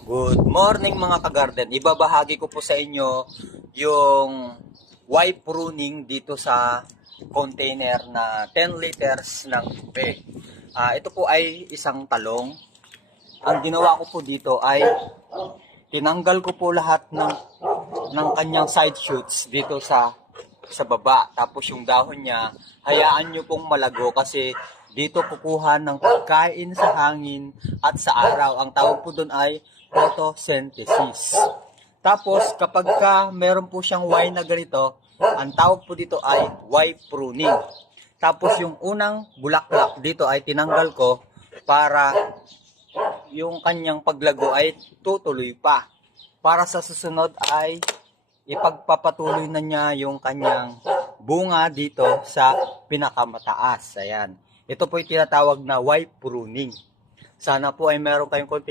Good morning mga ka-garden. Ibabahagi ko po sa inyo yung Y pruning dito sa container na 10 liters ng tubig. Ito po ay isang talong. Ang ginawa ko po dito ay tinanggal ko po lahat ng kanyang side shoots dito sa baba. Tapos yung dahon niya, hayaan nyo pong malago kasi dito kukuha ng pagkain sa hangin at sa araw. Ang tawag po doon ay photosynthesis. Tapos kapag meron po siyang Y na ganito, ang tawag po dito ay Y pruning. Tapos yung unang bulaklak dito ay tinanggal ko para yung kanyang paglago ay tutuloy pa. Para sa susunod ay ipagpapatuloy na niya yung kanyang bunga dito sa pinakamataas. Ayan. Ito po yung tinatawag na Y pruning. Sana po ay meron kayong konti